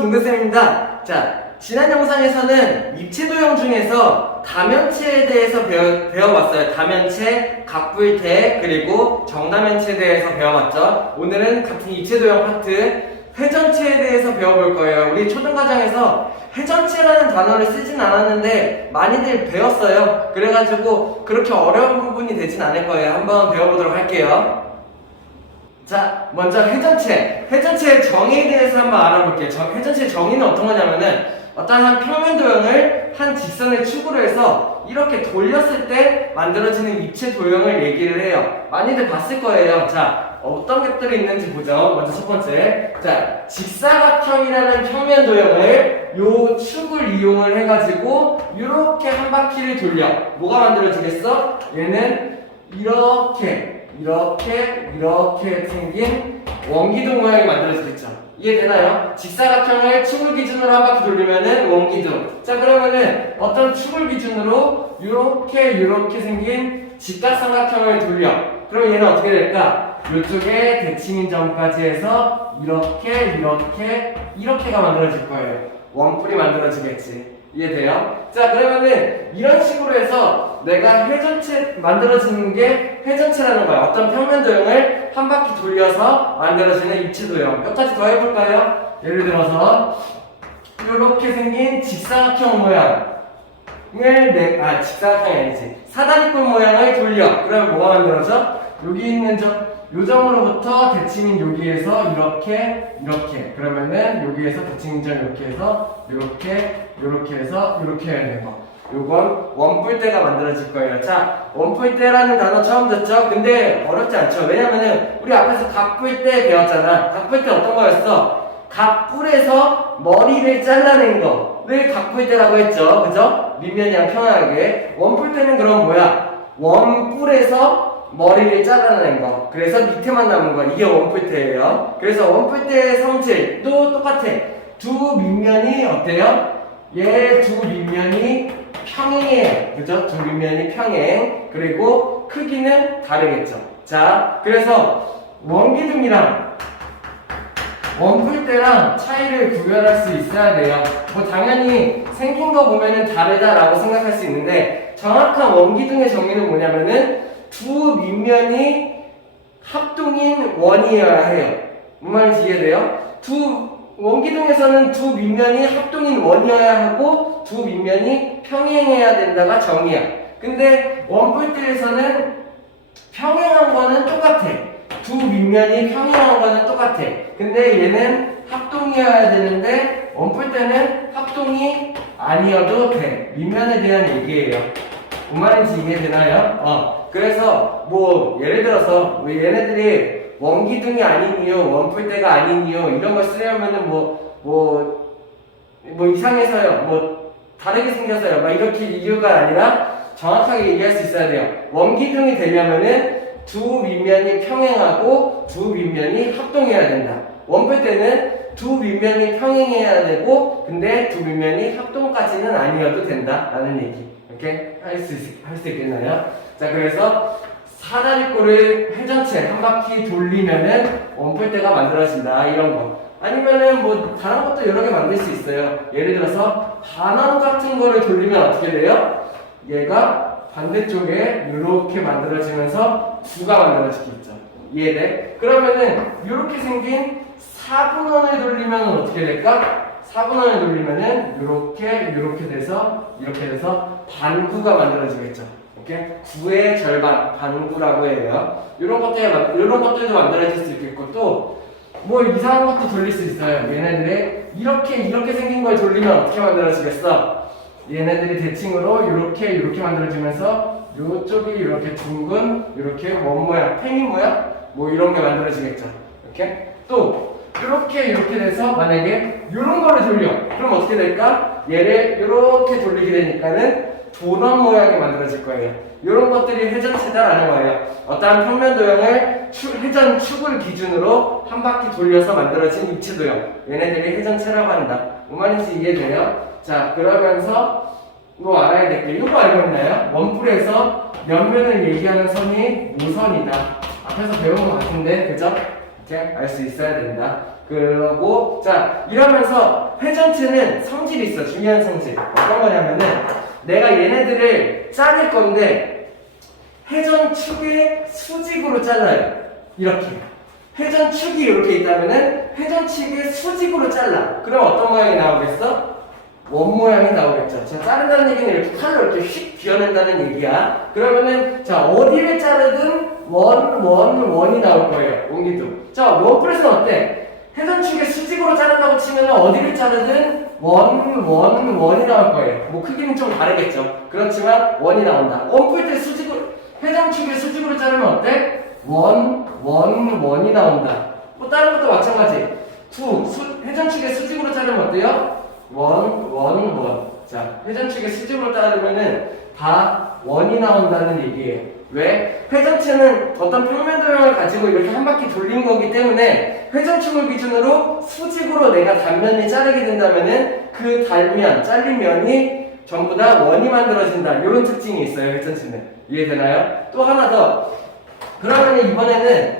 동근쌤입니다. 자, 지난 영상에서는 입체도형 중에서 다면체에 대해서 배워봤어요. 다면체, 각불태, 그리고 정다면체에 대해서 배워봤죠. 오늘은 같은 입체도형 파트, 회전체에 대해서 배워볼 거예요. 우리 초등과정에서 회전체라는 단어를 쓰진 않았는데 많이들 배웠어요. 그래가지고 그렇게 어려운 부분이 되진 않을 거예요. 한번 배워보도록 할게요. 자, 먼저 회전체. 회전체의 정의에 대해서 한번 알아볼게요. 회전체의 정의는 어떤 거냐면은 어떤 한 평면 도형을 한 직선의 축으로 해서 이렇게 돌렸을 때 만들어지는 입체 도형을 얘기를 해요. 많이들 봤을 거예요. 자, 어떤 것들이 있는지 보죠. 먼저 첫 번째. 자, 직사각형이라는 평면 도형을 요 축을 이용을 해가지고 이렇게 한 바퀴를 돌려. 뭐가 만들어지겠어? 얘는 이렇게 생긴 원기둥 모양이 만들어지겠죠. 이해되나요? 직사각형을 축을 기준으로 한 바퀴 돌리면은 원기둥. 자, 그러면은 어떤 축을 기준으로 이렇게 생긴 직각삼각형을 돌려. 그럼 얘는 어떻게 될까? 이쪽에 대칭인 점까지 해서 이렇게가 만들어질 거예요. 원뿔이 만들어지겠지. 이해돼요? 자, 그러면은 이런 식으로 해서 내가 회전체 만들어지는 게 회전체라는 거야. 어떤 평면 도형을 한 바퀴 돌려서 만들어지는 입체 도형. 몇 가지 더 해볼까요? 예를 들어서 이렇게 생긴 직사각형 모양을 직사각형이 아니지. 사다리꼴 모양을 돌려. 그러면 뭐가 만들어져? 여기 있는 요점으로부터 대칭인 여기에서 이렇게 그러면은 여기에서 대칭인 점 이렇게 해서 이렇게 해서 이렇게 해야 되는 거. 요건 원뿔대가 만들어질 거예요. 자, 원뿔대라는 단어 처음 듣죠? 근데 어렵지 않죠? 왜냐면은 우리 앞에서 각뿔대 배웠잖아. 각뿔대 어떤 거였어? 각뿔에서 머리를 잘라낸 거를 각뿔대라고 했죠. 그죠? 밑면이랑 평행하게. 원뿔대는 그럼 뭐야? 원뿔에서 머리를 잘라낸 거. 그래서 밑에만 남은 거. 이게 원뿔대예요. 그래서 원뿔대의 성질도 똑같아. 두 밑면이 어때요? 얘 두 밑면이 평행해요. 그죠? 두 밑면이 평행. 그리고 크기는 다르겠죠. 자, 그래서 원기둥이랑 원뿔대랑 차이를 구별할 수 있어야 돼요. 뭐 당연히 생긴 거 보면은 다르다라고 생각할 수 있는데 정확한 원기둥의 정의는 뭐냐면은 두 밑면이 합동인 원이어야 해요. 무슨 말인지 이해돼요? 원기둥에서는 두 밑면이 합동인 원이어야 하고 두 밑면이 평행해야 된다가 정의야. 근데 원뿔대에서는 평행한 거는 똑같아. 두 밑면이 평행한 거는 똑같아. 근데 얘는 합동이어야 되는데 원뿔대는 합동이 아니어도 돼. 밑면에 대한 얘기예요. 무슨 말인지 이해되나요? 그래서 뭐 예를 들어서 얘네들이 원기둥이 아닌 이유, 원뿔대가 아닌 이유 이런 걸 쓰려면은 뭐 이상해서요, 뭐 다르게 생겨서요, 막 이렇게 이유가 아니라 정확하게 얘기할 수 있어야 돼요. 원기둥이 되려면은 두 밑면이 평행하고 두 밑면이 합동해야 된다. 원뿔대는 두 밑면이 평행해야 되고 근데 두 밑면이 합동까지는 아니어도 된다라는 얘기. 이렇게 할 수 있겠나요? 자, 그래서 사다리꼴을 회전체 한 바퀴 돌리면은 원뿔대가 만들어진다. 이런 거. 아니면은 뭐 다른 것도 여러 개 만들 수 있어요. 예를 들어서 반원 같은 거를 돌리면 어떻게 돼요? 얘가 반대쪽에 이렇게 만들어지면서 구가 만들어지겠죠. 이해돼? 그러면은 이렇게 생긴 4분원을 돌리면 어떻게 될까? 4분원을 돌리면은 이렇게 돼서 반구가 만들어지겠죠. 오케이? 9의 절반, 반구라고 해요. 이런 것들도 만들어질 수 있겠고, 또 뭐 이상한 것도 돌릴 수 있어요. 얘네들이 이렇게 생긴 걸 돌리면 어떻게 만들어지겠어? 얘네들이 대칭으로 이렇게 만들어지면서 요쪽이 이렇게 둥근, 이렇게 원 모양, 팽이 모양, 뭐 이런 게 만들어지겠죠. 이렇게 또 이렇게 돼서 만약에 이런 거를 돌려. 그럼 어떻게 될까? 얘를 이렇게 돌리게 되니까는 도넛 모양이 만들어질 거예요. 이런 것들이 회전체다라는 거예요. 어떠한 평면 도형을 회전 축을 기준으로 한 바퀴 돌려서 만들어진 입체 도형. 얘네들이 회전체라고 한다. 무슨 말인지 이해돼요? 자, 그러면서 이거 알아야 될 게, 이거 알고 있나요? 원뿔에서 옆면을 얘기하는 선이 노선이다. 앞에서 배운 것 같은데, 그죠? 이렇게 알 수 있어야 된다. 그러고 자 이러면서 회전체는 성질이 있어. 중요한 성질. 어떤 거냐면은 내가 얘네들을 자를 건데 회전축의 수직으로 잘라요. 이렇게. 회전축이 이렇게 있다면은 회전축의 수직으로 잘라. 그럼 어떤 모양이 나오겠어? 원 모양이 나오겠죠. 자, 자른다는 얘기는 이렇게 칼로 이렇게 휙 비워낸다는 얘기야. 그러면은 자 어디를 자르든 원이 나올 거예요. 원기둥. 자, 원뿔에서는 어때? 회전축의 수직으로 자른다고 치면 어디를 자르든 원이 나올 거예요. 뭐 크기는 좀 다르겠죠. 그렇지만 원이 나온다. 원뿔 때 수직으로 회전축의 수직으로 자르면 어때? 원이 나온다. 뭐 다른 것도 마찬가지. 회전축의 수직으로 자르면 어때요? 원. 자, 회전축의 수직으로 자르면은 다 원이 나온다는 얘기예요. 왜? 회전체는 어떤 평면 도형을 가지고 이렇게 한 바퀴 돌린 거기 때문에 회전축을 기준으로 수직으로 내가 단면을 자르게 된다면은 그 단면, 잘린 면이 전부 다 원이 만들어진다. 이런 특징이 있어요, 회전체는. 이해되나요? 또 하나 더. 그러면 이번에는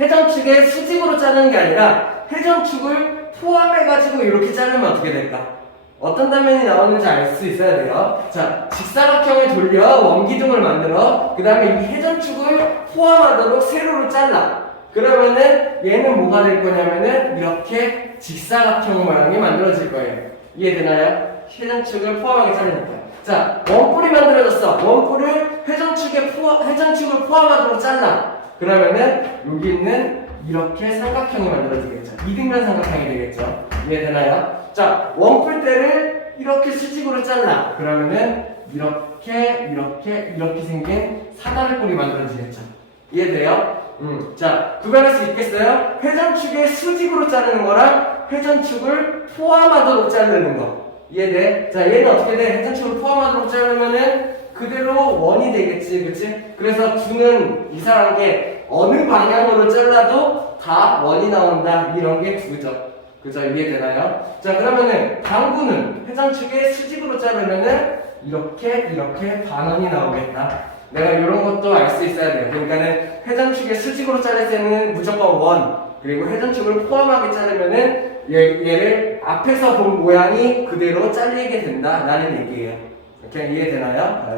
회전축의 수직으로 자르는 게 아니라 회전축을 포함해가지고 이렇게 자르면 어떻게 될까? 어떤 단면이 나오는지 알 수 있어야 돼요. 자, 직사각형을 돌려 원기둥을 만들어 그 다음에 이 회전축을 포함하도록 세로로 잘라. 그러면은 얘는 뭐가 될 거냐면은 이렇게 직사각형 모양이 만들어질 거예요. 이해되나요? 회전축을 포함하게 자르니까. 자, 원뿔이 만들어졌어. 원뿔을 회전축을 포함하도록 잘라. 그러면은 여기 있는 이렇게 삼각형이 만들어지겠죠. 이등변 삼각형이 되겠죠. 이해되나요? 자, 원뿔대를 이렇게 수직으로 잘라. 그러면은 이렇게 생긴 사다리꼴이 만들어지겠죠. 이해돼요? 자, 구별할 수 있겠어요? 회전축의 수직으로 자르는 거랑 회전축을 포함하도록 자르는 거. 이해돼? 자, 얘는 어떻게 돼? 회전축을 포함하도록 자르면은 그대로 원이 되겠지, 그치? 그래서 두는 이상한 게 어느 방향으로 잘라도 다 원이 나온다. 이런 게 두죠. 그죠? 이해되나요? 자, 그러면은 당구는 회전축의 수직으로 자르면은 이렇게 반원이 나오겠다. 내가 이런 것도 알 수 있어야 돼요. 그러니까는 회전축의 수직으로 자를 때는 무조건 원, 그리고 회전축을 포함하게 자르면은 얘를 앞에서 본 모양이 그대로 잘리게 된다라는 얘기예요. 이렇게 이해되나요?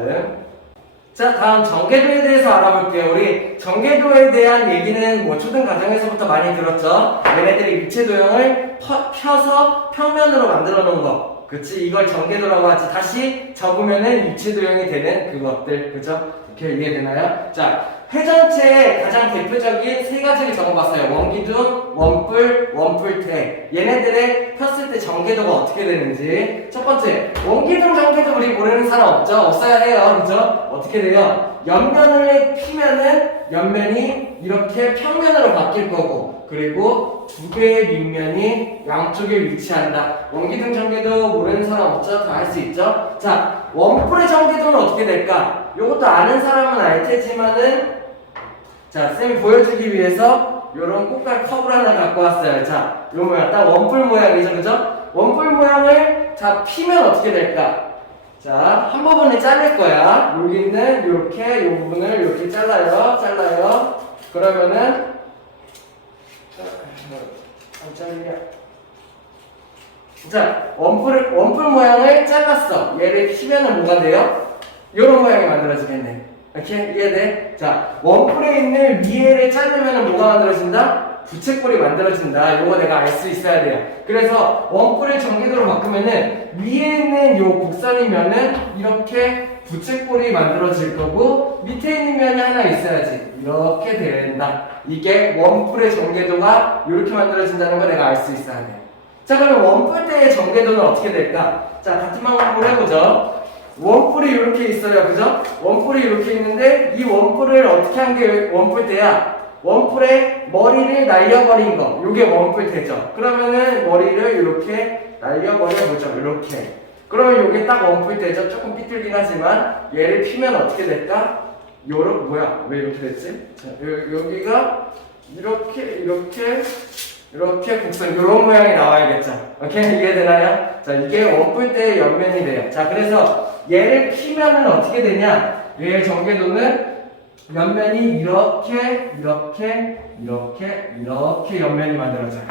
다음 전개도에 대해서 알아볼게요. 우리 전개도에 대한 얘기는 뭐 초등 과정에서부터 많이 들었죠. 얘네들이 입체 도형을 펴서 평면으로 만들어 놓은 거. 그치? 이걸 전개도라고 하지. 다시 접으면은 입체 도형이 되는 그것들. 그죠? 이렇게 이해되나요? 자, 회전체의 가장 대표적인 세 가지를 적어봤어요. 원기둥, 원뿔, 원뿔대. 얘네들의 폈을 때 전개도가 어떻게 되는지. 첫 번째, 원기둥 전개도 우리 모르는 사람 없죠? 없어야 해요. 그죠? 어떻게 돼요? 옆면을 피면은 옆면이 이렇게 평면으로 바뀔 거고, 그리고 두 개의 밑면이 양쪽에 위치한다. 원기둥 전개도 모르는 사람 없죠? 다 할 수 있죠? 자, 원뿔의 전개도는 어떻게 될까? 요것도 아는 사람은 알 테지만은 자, 쌤이 보여주기 위해서 요런 꽃갈 컵을 하나 갖고 왔어요. 자, 요 모양, 딱 원뿔 모양이죠, 그죠? 원뿔 모양을 자, 피면 어떻게 될까? 자, 한 부분을 자를 거야. 여기 있는 요렇게, 요 부분을 이렇게 잘라요. 그러면은, 자, 원뿔 모양을 잘랐어. 얘를 피면은 뭐가 돼요? 요런 모양이 만들어지겠네. 이렇게 이해돼? 자, 원뿔에 있는 위에를 자르면 뭐가 만들어진다? 부채꼴이 만들어진다. 요거 내가 알 수 있어야 돼요. 그래서 원뿔을 전개도로 바꾸면은 위에 있는 요 곡선이면은 이렇게 부채꼴이 만들어질 거고 밑에 있는 면이 하나 있어야지. 이렇게 된다. 이게 원뿔의 전개도가 이렇게 만들어진다는 거 내가 알 수 있어야 돼. 자, 그럼 원뿔대의 전개도는 어떻게 될까? 자, 같은 방법으로 해보죠. 원뿔이 이렇게 있어요. 그죠? 원뿔이 이렇게 있는데 이 원뿔을 어떻게 한 게 원뿔대야? 원뿔에 머리를 날려버린 거. 요게 원뿔대죠. 그러면은 머리를 이렇게 날려버려보죠. 이렇게. 그러면 요게 딱 원뿔대죠. 조금 삐뚤긴 하지만 얘를 피면 어떻게 될까? 뭐야? 왜 이렇게 됐지? 자, 여기가 이렇게 곡선 요런 모양이 나와야겠죠. 오케이? 이해되나요? 자, 이게 원뿔대의 옆면이 돼요. 자, 그래서 얘를 피면은 어떻게 되냐? 얘의 전개도는 옆면이 이렇게 옆면이 만들어져요.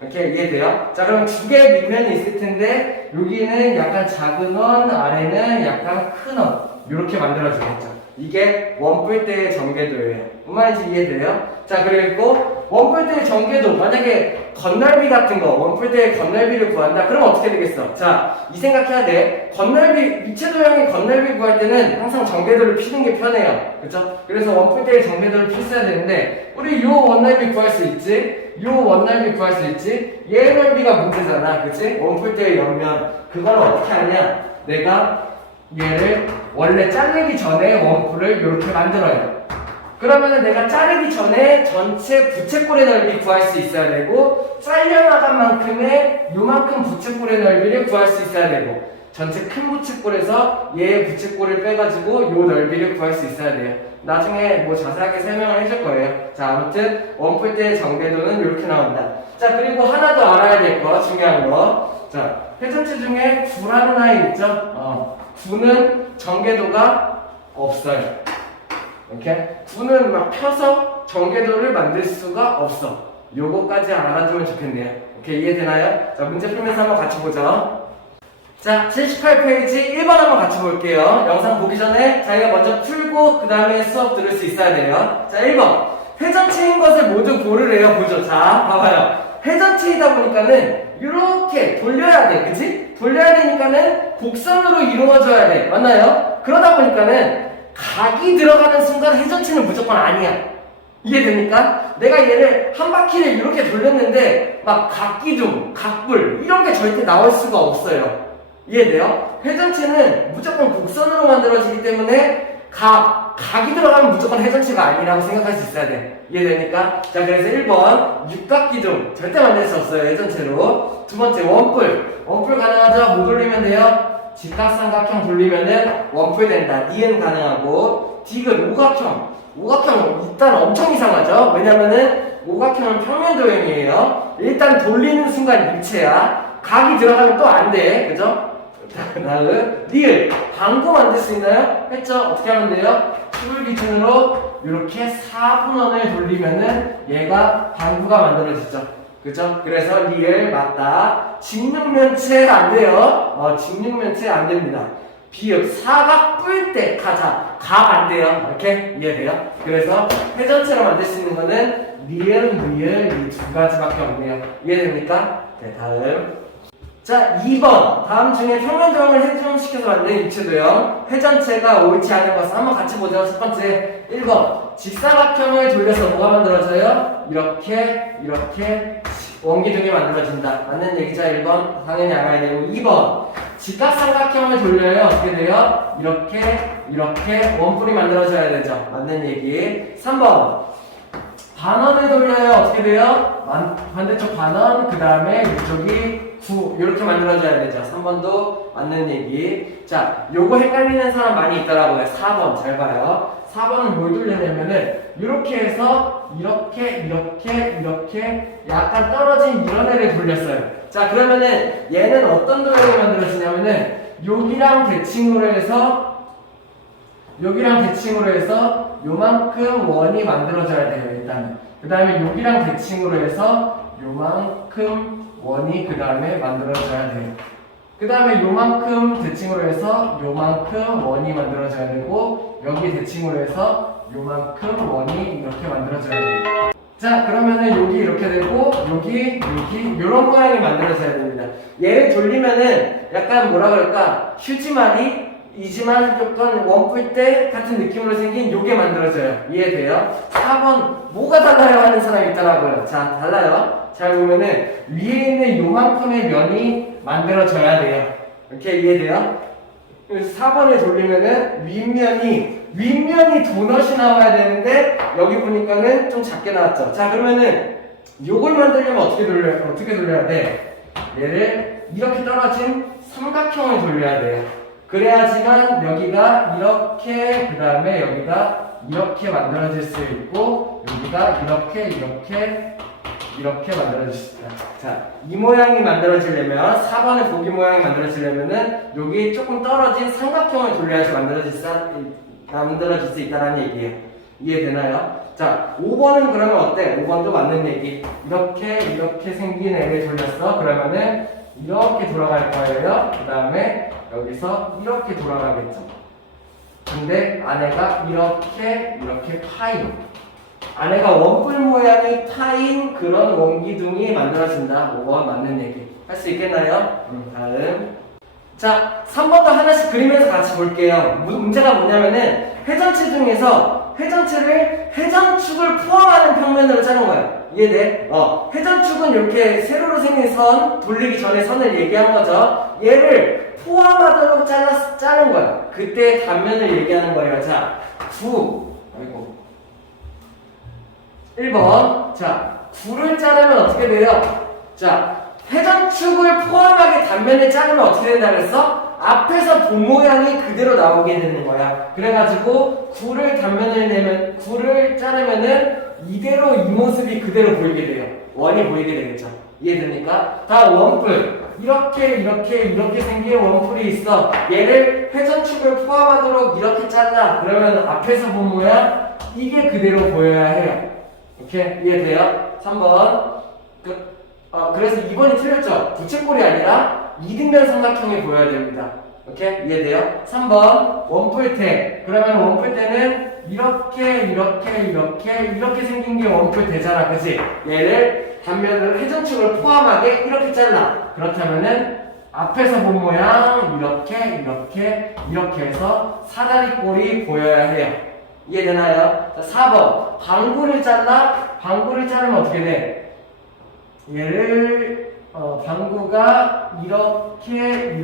이렇게 이해돼요? 자, 그럼 두 개의 밑면이 있을 텐데 여기는 약간 작은 원, 아래는 약간 큰 원 이렇게 만들어지겠죠. 이게 원뿔대의 전개도예요. 뭔 말인지 이해돼요? 자, 그리고 원뿔대의 전개도 만약에 건널비 같은 거 원뿔대의 건널비를 구한다. 그럼 어떻게 되겠어? 자, 이 생각해야 돼. 건널비 위치 도형의 건널비 구할 때는 항상 전개도를 피는 게 편해요. 그렇죠? 그래서 원뿔대의 전개도를 필수해야 되는데 우리 요 원넓이 구할 수 있지? 요 원넓이 구할 수 있지? 얘 넓이가 문제잖아. 그치? 원뿔대의 옆면 그걸 어떻게 하냐? 내가 얘를 원래 자르기 전에 원뿔을 이렇게 만들어요. 그러면은 내가 자르기 전에 전체 부채꼴의 넓이 구할 수 있어야 되고 잘려나간 만큼의 요만큼 부채꼴의 넓이를 구할 수 있어야 되고 전체 큰 부채꼴에서 얘의 부채꼴을 빼가지고 요 넓이를 구할 수 있어야 돼요. 나중에 뭐 자세하게 설명을 해줄 거예요. 자, 아무튼 원뿔대의 전개도는 이렇게 나온다. 자, 그리고 하나 더 알아야 될 거 중요한 거. 자, 회전체 중에 구라는 아이 있죠? 구는 전개도가 없어요. 이렇게 구는 막 펴서 전개도를 만들 수가 없어. 요거까지 알아두면 좋겠네요. 오케이, 이해되나요? 자, 문제 풀면서 한번 같이 보죠. 자, 78페이지 1번 한번 같이 볼게요. 영상 보기 전에 자기가 먼저 풀고 그 다음에 수업 들을 수 있어야 돼요. 자, 1번 회전체인 것을 모두 고르래요. 보죠. 자, 봐봐요. 회전체이다 보니까는 이렇게 돌려야 돼. 그치? 돌려야 되니까는 곡선으로 이루어져야 돼. 맞나요? 그러다 보니까는 각이 들어가는 순간 회전체는 무조건 아니야. 이해됩니까? 내가 얘를 한 바퀴를 이렇게 돌렸는데 막 각기둥, 각불 이런 게 절대 나올 수가 없어요. 이해돼요? 회전체는 무조건 곡선으로 만들어지기 때문에 각이 들어가면 무조건 회전체가 아니라고 생각할 수 있어야 돼. 이해됩니까? 자, 그래서 1번 육각기둥 절대 만들 수 없어요. 회전체로. 두 번째 원뿔 가능하죠? 뭐 돌리면 돼요? 직각삼각형 돌리면은 원뿔 된다. 니은 가능하고 디귿 오각형 일단 엄청 이상하죠? 왜냐면은 오각형은 평면도형이에요. 일단 돌리는 순간 일체야. 각이 들어가면 또 안 돼. 그죠? 다음 니을 방구 만들 수 있나요? 했죠? 어떻게 하면 돼요? 툴 기준으로 이렇게 4분원을 돌리면은 얘가 방구가 만들어지죠. 그죠? 그래서 리을 맞다. 직육면체가 안 돼요. 직육면체 안 됩니다. 비읍 사각 뿔대 가자 각 안 돼요. 이렇게 이해돼요? 그래서 회전체로 만들 수 있는 거는 리을 이 두 가지밖에 없네요. 이해됩니까? 네, 다음. 자, 2번 다음 중에 평면도형을 해점시켜서 만든 입체도형 회전체가 옳지 않은 것을 한번 같이 보죠. 첫 번째 1번 직사각형을 돌려서 뭐가 만들어져요? 이렇게 원기둥이 만들어진다. 맞는 얘기죠. 1번 당연히 알아야 되고 2번 직각삼각형을 돌려요. 어떻게 돼요? 이렇게 원뿔이 만들어져야 되죠. 맞는 얘기. 3번 반원을 돌려요. 어떻게 돼요? 반대쪽 반원, 그 다음에 이쪽이 9 이렇게 만들어져야 되죠. 3번도 맞는 얘기. 자, 요거 헷갈리는 사람 많이 있더라고요. 4번 잘 봐요. 4번은 뭘 돌리냐면은 이렇게 해서 이렇게 약간 떨어진 이런 애를 돌렸어요. 자, 그러면은 얘는 어떤 도형이 만들어지냐면은 여기랑 대칭으로 해서 요만큼 원이 만들어져야 돼요. 일단은 그 다음에 여기랑 대칭으로 해서 요만큼 원이 그 다음에 만들어져야 돼요. 그 다음에 요만큼 대칭으로 해서 요만큼 원이 만들어져야 되고 여기 대칭으로 해서 요만큼 원이 이렇게 만들어져야 돼요. 자, 그러면은 여기 이렇게 되고 여기 요런 모양이 만들어져야 됩니다. 얘를 돌리면은 약간 뭐라 그럴까 휴지마리 이지만 조금 원뿔대 같은 느낌으로 생긴 요게 만들어져요. 이해돼요? 4번 뭐가 달라요 하는 사람이 있더라고요. 자, 달라요. 잘 보면은 위에 있는 요만큼의 면이 만들어져야 돼요. 이렇게 이해돼요? 그래서 4번을 돌리면은 윗면이 도넛이 나와야 되는데 여기 보니까는 좀 작게 나왔죠. 자, 그러면은 요걸 만들려면 어떻게 돌려야 돼? 얘를 이렇게 떨어진 삼각형을 돌려야 돼요. 그래야지만 여기가 이렇게 그 다음에 여기가 이렇게 만들어질 수 있고 여기가 이렇게 만들어질 수 있다. 자, 이 모양이 만들어지려면 4번의 보기 모양이 만들어지려면은 여기 조금 떨어진 삼각형을 돌려야지 만들어질 수 있다는 얘기예요. 이해되나요? 자, 5번은 그러면 어때? 5번도 맞는 얘기. 이렇게 생긴 애를 돌렸어. 그러면은 이렇게 돌아갈 거예요. 그 다음에 여기서 이렇게 돌아가겠죠. 근데 안에가 이렇게 파인. 안에가 원뿔 모양이 파인 그런 원기둥이 만들어진다. 5번 맞는 얘기. 할 수 있겠나요? 다음. 자, 3번도 하나씩 그리면서 같이 볼게요. 문제가 뭐냐면은 회전체 중에서 회전축을 포함하는 평면으로 자른 거야. 이해돼? 회전축은 이렇게 세로로 생긴 선, 돌리기 전에 선을 얘기한 거죠. 얘를 포함하도록 자른 거야. 그때 단면을 얘기하는 거예요. 자, 1번. 자, 9를 자르면 어떻게 돼요? 자, 회전축을 포함하게 단면을 자르면 어떻게 된다 그랬어? 앞에서 본 모양이 그대로 나오게 되는 거야. 그래가지고 9를 자르면은 이대로 이 모습이 그대로 보이게 돼요. 원이 보이게 되겠죠. 이해됩니까? 다 원뿔. 이렇게 생긴 원뿔이 있어. 얘를 회전축을 포함하도록 이렇게 잘라. 그러면 앞에서 본 모양 이게 그대로 보여야 해요. 오케이? 이해돼요? 3번. 그래서 2번이 틀렸죠? 부채꼴이 아니라 이등변 삼각형이 보여야 됩니다. 오케이? 이해돼요? 3번 원뿔대. 그러면 원뿔대는 이렇게 생긴 게 원뿔대잖아. 그치? 얘를 단면을 회전축을 포함하게 이렇게 잘라. 그렇다면은 앞에서 본 모양 이렇게 해서 사다리꼴이 보여야 해요. 이해되나요? 자, 4번 방구를 자르면 어떻게 돼? 얘를 방구가 이렇게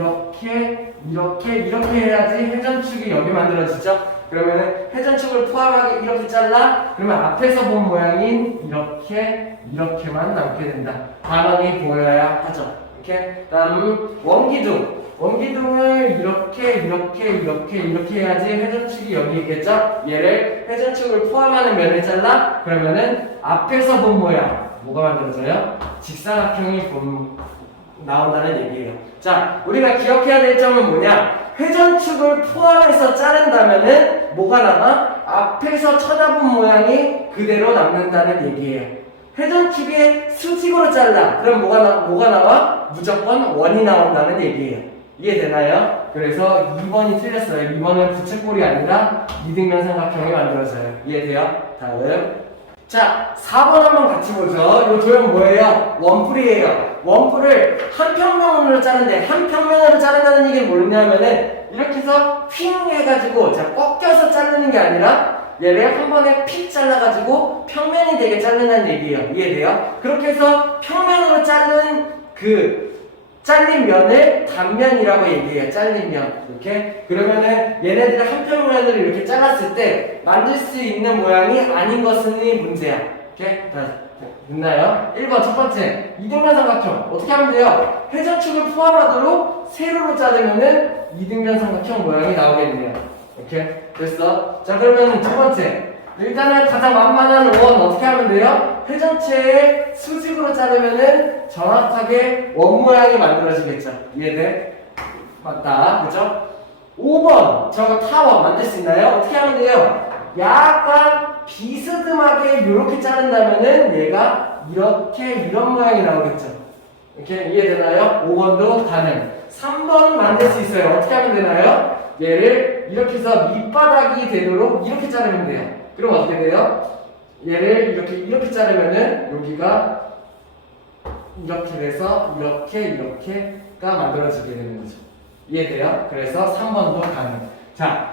해야지 회전축이 여기 만들어지죠? 그러면은 회전축을 포함하게 이렇게 잘라. 그러면 앞에서 본 모양인 이렇게만 남게 된다. 반원이 보여야 하죠. 이렇게. 다음 원기둥을 이렇게 해야지 회전축이 여기 있겠죠? 얘를 회전축을 포함하는 면을 잘라. 그러면은 앞에서 본 모양 뭐가 만들어져요? 직사각형이 나온다는 얘기예요. 자, 우리가 기억해야 될 점은 뭐냐? 회전축을 포함해서 자른다면은 뭐가 나와? 앞에서 쳐다본 모양이 그대로 남는다는 얘기예요. 회전축에 수직으로 잘라. 그럼 뭐가 나와? 무조건 원이 나온다는 얘기예요. 이해되나요? 그래서 2번이 틀렸어요. 2번은 부채꼴이 아니라 이등변 삼각형이 만들어져요. 이해돼요? 다음. 자, 4번 한번 같이 보죠. 이 도형 뭐예요? 원뿔이에요. 원뿔을 한 평면으로 자른데, 한 평면으로 자른다는 얘기는 뭐냐면은 이렇게 해서 핑 해가지고 꺾여서 자르는 게 아니라 얘를 한 번에 픽 잘라가지고 평면이 되게 자른다는 얘기예요. 이해돼요? 그렇게 해서 평면으로 자른 잘린 면을 단면이라고 얘기해요. 잘린 면. 이렇게. 그러면은 얘네들을 한 평면으로 이렇게 잘랐을 때 만들 수 있는 모양이 아닌 것은 문제야. 이렇게. 됐나요? 1번 첫 번째. 이등변 삼각형. 어떻게 하면 돼요? 회전축을 포함하도록 세로로 자르면은 이등변 삼각형 모양이 나오겠네요. 이렇게. 됐어? 자, 그러면 두 번째. 일단은 가장 만만한 원 어떻게 하면 돼요? 회전체에 수직으로 자르면은 정확하게 원 모양이 만들어지겠죠. 이해돼? 맞다. 그죠? 5번 저거 타원 만들 수 있나요? 어떻게 하면 돼요? 약간 비스듬하게 이렇게 자른다면은 얘가 이런 모양이 나오겠죠. 이렇게 이해되나요? 5번도 가능. 3번 만들 수 있어요. 어떻게 하면 되나요? 얘를 이렇게 해서 밑바닥이 되도록 이렇게 자르면 돼요. 그럼 어떻게 돼요? 얘를 이렇게 자르면은 여기가 이렇게 돼서 이렇게가 만들어지게 되는 거죠. 이해돼요? 그래서 3번도 가능. 자,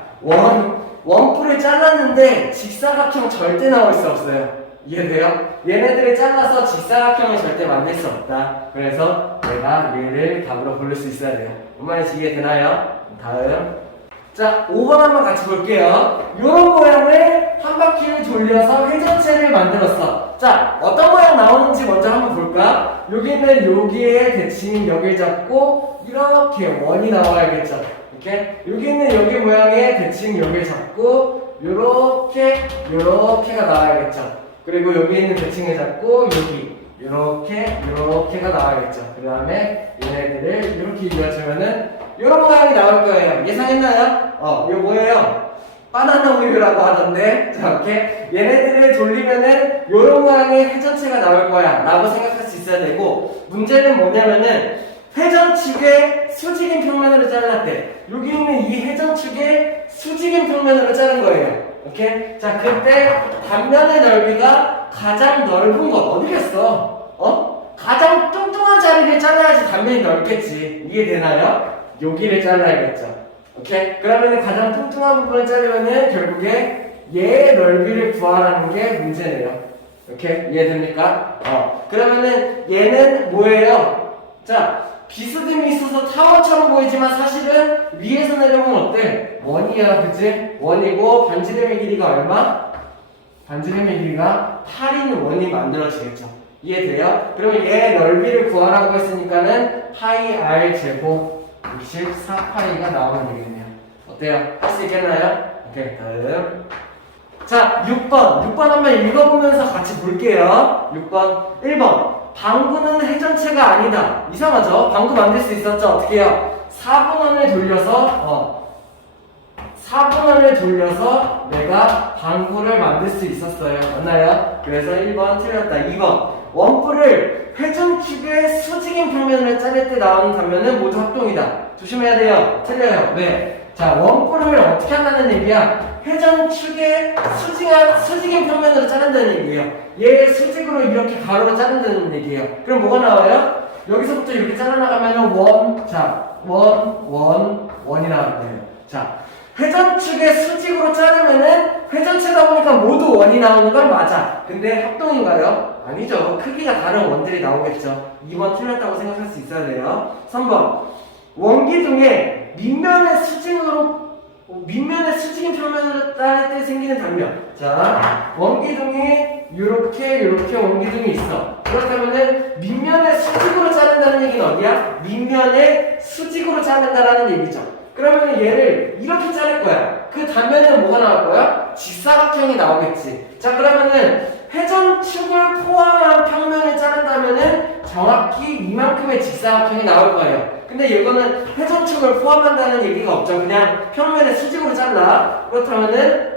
원뿔을 잘랐는데 직사각형 절대 나올 수 없어요. 이해돼요? 얘네들을 잘라서 직사각형을 절대 만들 수 없다. 그래서 내가 얘를 답으로 고를 수 있어야 돼요. 뭔 말인지 이해되나요? 다음. 자, 5번 한번 같이 볼게요. 이런 모양을 한 바퀴를 돌려서 회전체를 만들었어. 자, 어떤 모양 나오는지 먼저 한번 볼까? 여기는 여기에 대칭 여기를 잡고 이렇게 원이 나와야겠죠. 이렇게 여기는 여기 모양의 대칭 여기를 잡고 요렇게가 나와야겠죠. 그리고 여기 있는 대칭을 잡고 여기 요렇게가 나와야겠죠. 그 다음에 얘네들을 이렇게 이어주면은 이런 모양이 나올 거예요. 예상했나요? 이거 뭐예요? 바나나 우유라고 하던데, 자, 이렇게 얘네들을 돌리면은 요런 모양의 회전체가 나올 거야 라고 생각할 수 있어야 되고, 문제는 뭐냐면은 회전축의 수직인 평면으로 잘랐대. 여기 있는 이 회전축의 수직인 평면으로 자른 거예요. 오케이? 자, 그때 단면의 넓이가 가장 넓은 것 어디겠어? 가장 뚱뚱한 자리를 잘라야지 단면이 넓겠지. 이해되나요? 여기를 잘라야겠죠. 오케이? 그러면 가장 뚱뚱한 부분을 자르면은 결국에 얘의 넓이를 구하라는 게 문제네요. 오케이? 이해됩니까? 그러면은 얘는 뭐예요? 자, 비스듬히 있어서 타원처럼 보이지만 사실은 위에서 내려오면 어때? 원이야, 그치? 원이고 반지름의 길이가 얼마? 반지름의 길이가 8인 원이 만들어지겠죠. 이해돼요? 그러면 얘 넓이를 구하라고 했으니까는 파이 r 제곱 64파이가 나오면 되겠네요. 어때요? 할 수 있겠나요? 오케이, 다음. 자, 6번 한번 읽어보면서 같이 볼게요. 6번 1번 방구는 회전체가 아니다. 이상하죠? 방구 만들 수 있었죠? 어떻게 해요? 4분원을 돌려서 내가 방구를 만들 수 있었어요. 맞나요? 그래서 1번 틀렸다. 2번 원뿔을 회전축의 수직인 평면을 자를 때 나오는 단면은 모두 합동이다. 조심해야 돼요. 틀려요. 왜? 자, 원뿔을 어떻게 한다는 얘기야? 회전축의 수직인 평면으로 자른다는 얘기예요. 얘 수직으로 이렇게 가로로 자른다는 얘기예요. 그럼 뭐가 나와요? 여기서부터 이렇게 잘라나가면은 원이 나와요. 자, 회전축의 수직으로 자르면은 회전체다 보니까 모두 원이 나오는 건 맞아. 근데 합동인가요? 아니죠. 크기가 다른 원들이 나오겠죠. 2번 틀렸다고 생각할 수 있어야 돼요. 3번 원기둥에 밑면의 수직인 평면으로 따를 때 생기는 단면. 자, 원기둥이 이렇게 원기둥이 있어. 그렇다면은 밑면의 수직으로 자른다는 얘기는 어디야? 밑면의 수직으로 자른다라는 얘기죠. 그러면 얘를 이렇게 자를 거야. 그 단면에는 뭐가 나올 거야? 직사각형이 나오겠지. 자, 그러면은 회전축을 포함한 평면을 자른다면은 정확히 이만큼의 직사각형이 나올 거예요. 근데 이거는 회전축을 포함한다는 얘기가 없죠. 그냥 평면의 수직으로 잘라. 그렇다면은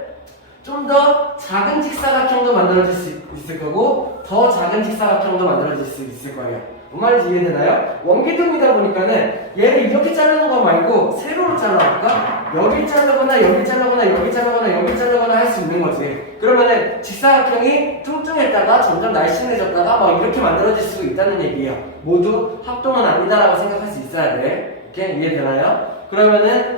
좀 더 작은 직사각형도 만들어질 수 있을 거고, 더 작은 직사각형도 만들어질 수 있을 거예요. 뭔 말인지 이해되나요? 원기둥이다 보니까는 얘를 이렇게 자르는 거 말고 세로로 잘라볼까? 여기 자르거나 여기 자르거나 여기 자르거나 여기 자르거나 할 수 있는 거지. 그러면은 직사각형이 뚱뚱했다가 점점 날씬해졌다가 막 이렇게 만들어질 수 있다는 얘기예요. 모두 합동은 아니다라고 생각할 수 있어야 돼. 이렇게 이해되나요? 그러면은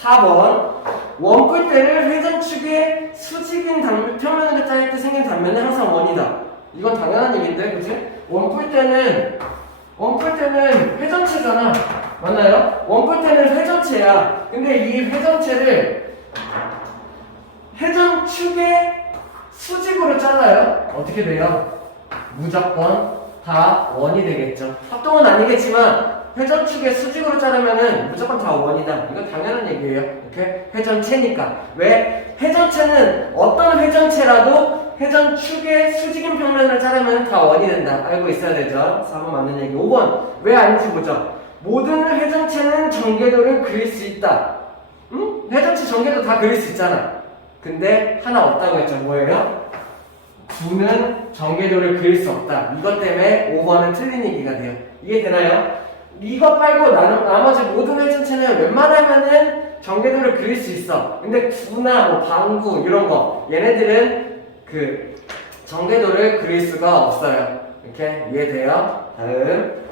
4번 원뿔대를 회전축의 수직인 평면으로 자를 때 생긴 단면은 항상 원이다. 이건 당연한 얘기인데, 그치? 원뿔대는 회전체잖아. 맞나요? 원뿔대는 회전체야. 근데 이 회전체를 회전축의 수직으로 잘라요. 어떻게 돼요? 무조건 다 원이 되겠죠. 합동은 아니겠지만 회전축의 수직으로 자르면은 무조건 다 원이다. 이건 당연한 얘기예요. 이렇게 회전체니까. 왜? 회전체는 어떤 회전체라도 회전축의 수직인 평면을 자르면 다 원이 된다. 알고 있어야 되죠. 4번 맞는 얘기. 5번 왜 아닌지 보죠. 모든 회전체는 전개도를 그릴 수 있다. 응? 회전체 전개도 다 그릴 수 있잖아. 근데 하나 없다고 했죠. 뭐예요? 9는 전개도를 그릴 수 없다. 이것 때문에 5번은 틀린 얘기가 돼요. 이해되나요? 이것 말고 나머지 모든 회전체는 웬만하면은 전개도를 그릴 수 있어. 근데 9나 뭐 방구 이런 거 얘네들은 그 전개도를 그릴 수가 없어요. 이렇게 이해돼요? 다음.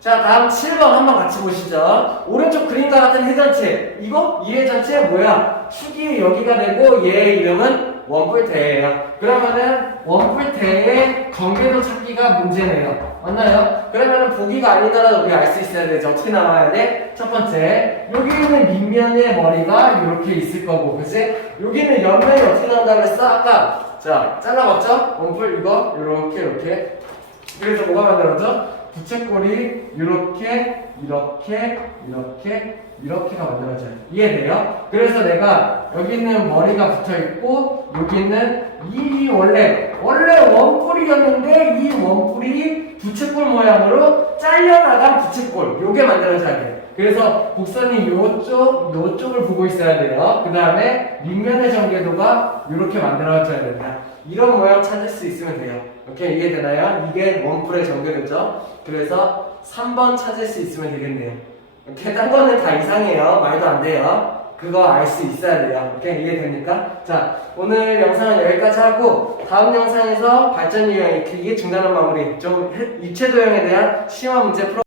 자, 다음 7번 한번 같이 보시죠. 오른쪽 그림과 같은 회전체. 이 회전체 뭐야? 축이 여기가 되고 얘의 이름은 원뿔대예요. 그러면은 원뿔대의 전개도 찾기가 문제네요. 맞나요? 그러면은 보기가 아니더라도 우리 알 수 있어야 되죠. 어떻게 나와야 돼? 첫 번째, 여기 있는 밑면의 머리가 이렇게 있을 거고, 그치? 여기는 옆면이 어떻게 나온다고 그랬어? 아까 자, 잘라봤죠? 원뿔 이거 이렇게. 그래서 뭐가 만들어져? 부채꼴이 이렇게가 만들어져요. 이해돼요? 그래서 내가 여기 있는 머리가 붙어있고 여기는 이 원래 원뿔이었는데 이 원뿔이 부채꼴 모양으로 잘려나간 부채꼴 요게 만들어져야 돼. 그래서 곡선이 요쪽을 보고 있어야 돼요. 그 다음에 밑면의 전개도가 이렇게 만들어져야 된다. 이런 모양 찾을 수 있으면 돼요. 오케이, 이해되나요? 이게 원뿔의 전개도죠. 그래서 3번 찾을 수 있으면 되겠네요. 오케이, 딴 거는 다 이상해요. 말도 안 돼요. 그거 알 수 있어야 돼요. 오케이, 이해됩니까? 자, 오늘 영상은 여기까지 하고 다음 영상에서 발전 유형 이게 중단한 마무리 좀 입체 도형에 대한 심화 문제 풀어